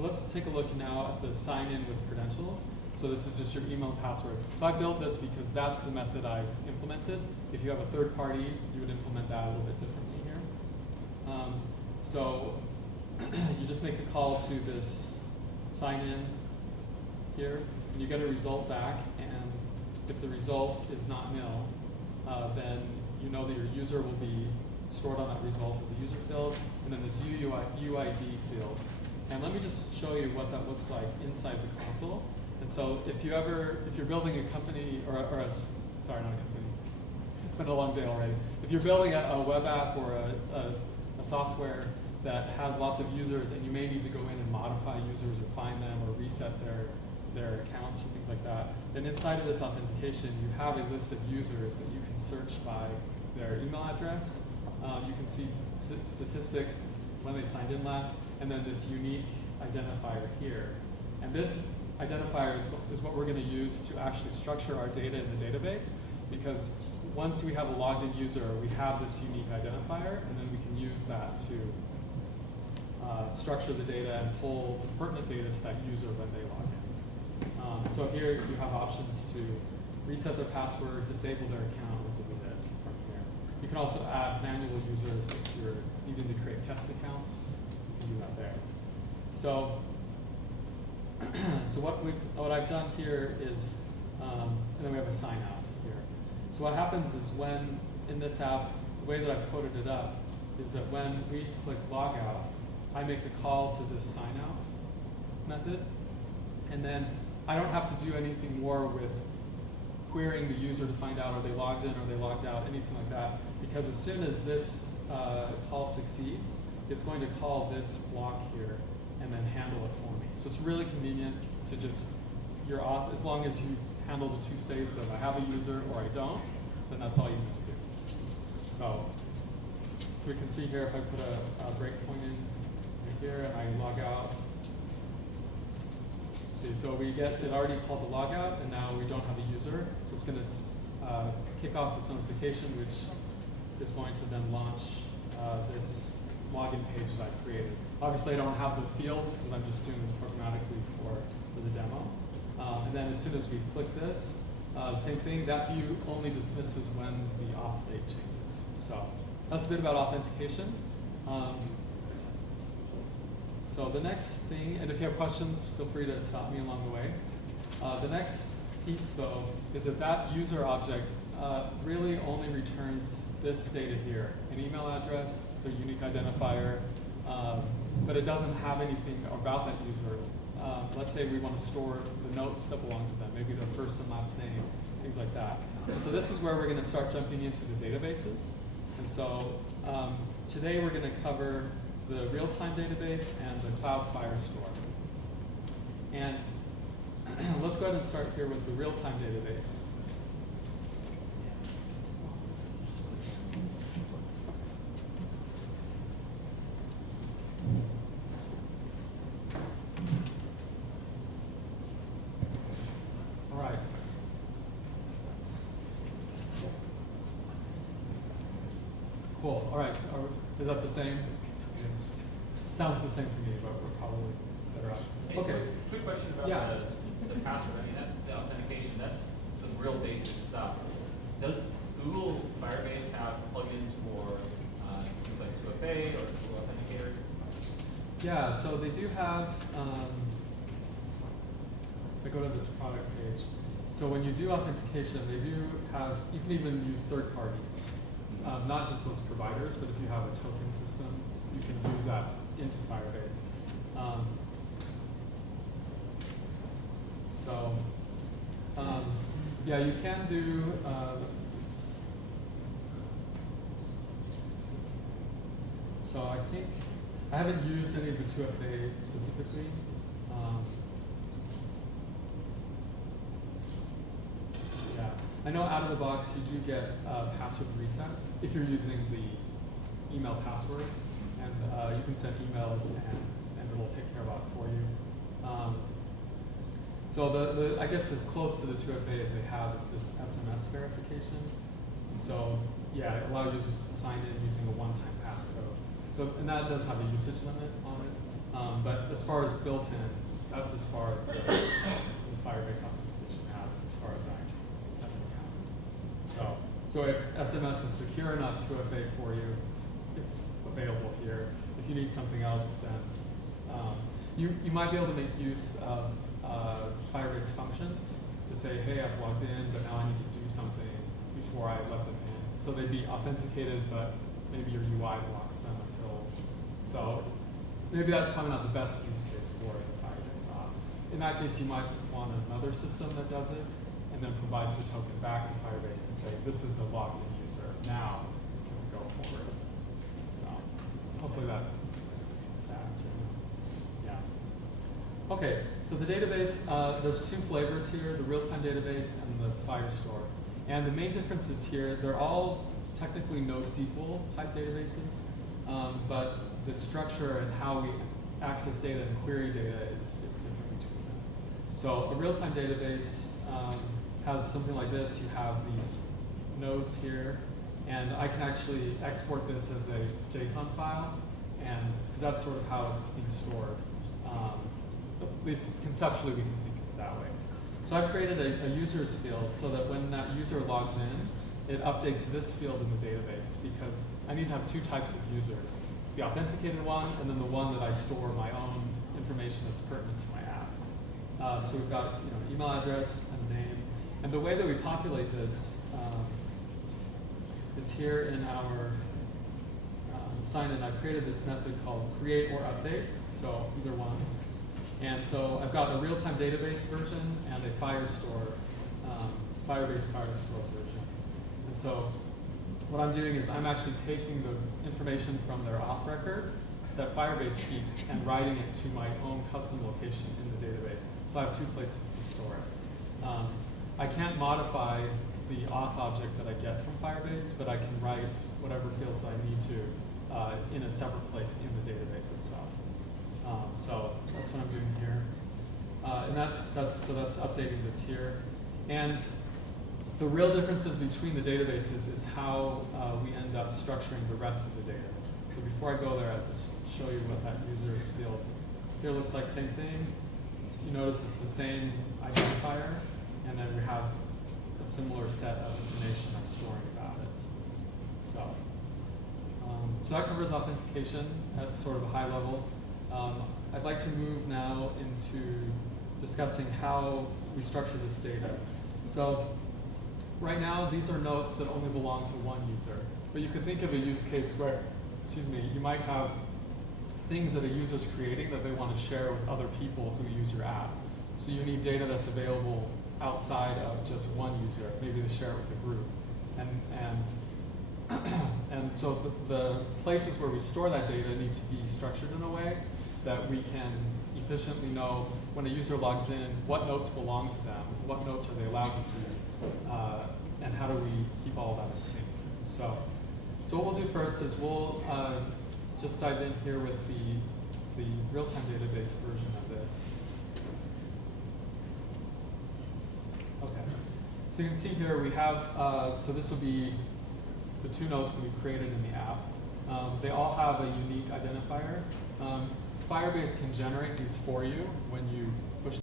So let's take a look now at the sign in with credentials. So this is just your email and password. So I built this because that's the method I've implemented. If you have a third party, you would implement that a little bit differently here. So you just make a call to this sign in here, and you get a result back, and if the result is not nil, then you know that your user will be stored on that result as a user field, and then this UID field. And let me just show you what that looks like inside the console. And so if you're building a company, sorry, not a company, it's been a long day already. If you're building a web app or a software that has lots of users, and you may need to go in and modify users or find them or reset their accounts or things like that, then inside of this authentication, you have a list of users that you can search by their email address. You can see statistics when they signed in last, and then this unique identifier here. And this identifier is what we're going to use to actually structure our data in the database, because once we have a logged in user, we have this unique identifier, and then we can use that to structure the data and pull pertinent data to that user when they log in. So here you have options to reset their password, disable their account, or delete it from here. You can also add manual users if you're needing to create test accounts. You can do that there. So what I've done here is, and then we have a sign out here. So what happens is when, in this app, the way that I've coded it up is that when we click logout, I make a call to this sign out method, and then I don't have to do anything more with querying the user to find out are they logged in or they logged out, anything like that, because as soon as this call succeeds, it's going to call this block here and then handle it for me. So it's really convenient to just, as long as you handle the two states of I have a user or I don't, then that's all you need to do. So we can see here if I put a breakpoint in here and I log out. See, so we get it already called the logout, and now we don't have a user. So it's going to kick off this notification, which is going to then launch this login page that I created. Obviously, I don't have the fields because I'm just doing this programmatically for the demo. And then as soon as we click this, same thing, that view only dismisses when the auth state changes. So that's a bit about authentication. So the next thing, and if you have questions, feel free to stop me along the way. The next piece, though, is that user object really only returns this data here, an email address, the unique identifier, but it doesn't have anything about that user. Let's say we want to store the notes that belong to them, maybe their first and last name, things like that. And so this is where we're going to start jumping into the databases. And so today we're going to cover the Realtime Database and the Cloud Firestore. And let's go ahead and start here with the Realtime Database. All right. Cool. All right. Is that the same? Yes. Sounds the same to me, but we're probably better off. Hey, Okay. Quick question about the password. I mean, the authentication, that's the real basic stuff. Does Google Firebase have plugins for things like 2FA or Google Authenticator? Yeah, so they do have, I go to this product page. So when you do authentication, they do have, you can even use third parties. Not just those providers, but if you have a token system, you can use that into Firebase. Yeah, you can do, so I think, I haven't used any of the 2FA specifically. Yeah, I know out of the box you do get password reset if you're using the email password, and you can send emails and it'll take care of that for you. So I guess as close to the 2FA as they have is this SMS verification. And so yeah, allow users to sign in using a one-time passcode. So, and that does have a usage limit on it. But as far as built-in, that's as far as the Firebase authentication has, as far as I have encountered. So if SMS is secure enough 2FA for you, it's available here. If you need something else, then you might be able to make use of Firebase functions to say, hey, I've logged in, but now I need to do something before I let them in. So they'd be authenticated, but maybe your UI blocks them until. So maybe that's probably not the best use case for the Firebase auth. In that case, you might want another system that does it, and then provides the token back to Firebase to say, this is a logged in user. Now can we go forward? So hopefully that answers it. Yeah. Okay, so the database, there's two flavors here, the Realtime Database and the Firestore. And the main differences here, they're all technically NoSQL type databases, but the structure and how we access data and query data is different between them. So a real-time database has something like this. You have these nodes here, and I can actually export this as a JSON file, and because that's sort of how it's being stored. At least conceptually, we can think of it that way. So I've created a users field so that when that user logs in, it updates this field in the database, because I need to have two types of users. The authenticated one, and then the one that I store my own information that's pertinent to my app. So we've got email address and name. And the way that we populate this is here in our sign-in. I've created this method called create or update, so either one. And so I've got a real-time database version and a Firestore, Firebase Firestore version. And so what I'm doing is I'm actually taking the information from their auth record that Firebase keeps and writing it to my own custom location in the database. So I have two places to store it. I can't modify the auth object that I get from Firebase, but I can write whatever fields I need to in a separate place in the database itself. So that's what I'm doing here. And that's updating this here. And the real differences between the databases is how we end up structuring the rest of the data. So before I go there, I'll just show you what that users field here looks like. Same thing. You notice it's the same identifier, and then we have a similar set of information I'm storing about it. So that covers authentication at sort of a high level. I'd like to move now into discussing how we structure this data. So right now, these are notes that only belong to one user. But you could think of a use case where, you might have things that a user's creating that they want to share with other people who use your app. So you need data that's available outside of just one user, maybe to share it with a group. And so the places where we store that data need to be structured in a way that we can efficiently know when a user logs in what notes belong to them, what notes are they allowed to see, and how do we keep all that in sync. So what we'll do first is we'll just dive in here with the real-time database version of this. Okay, so you can see here we have, so this will be the two notes that we created in the app. They all have a unique identifier. Firebase can generate these for you when you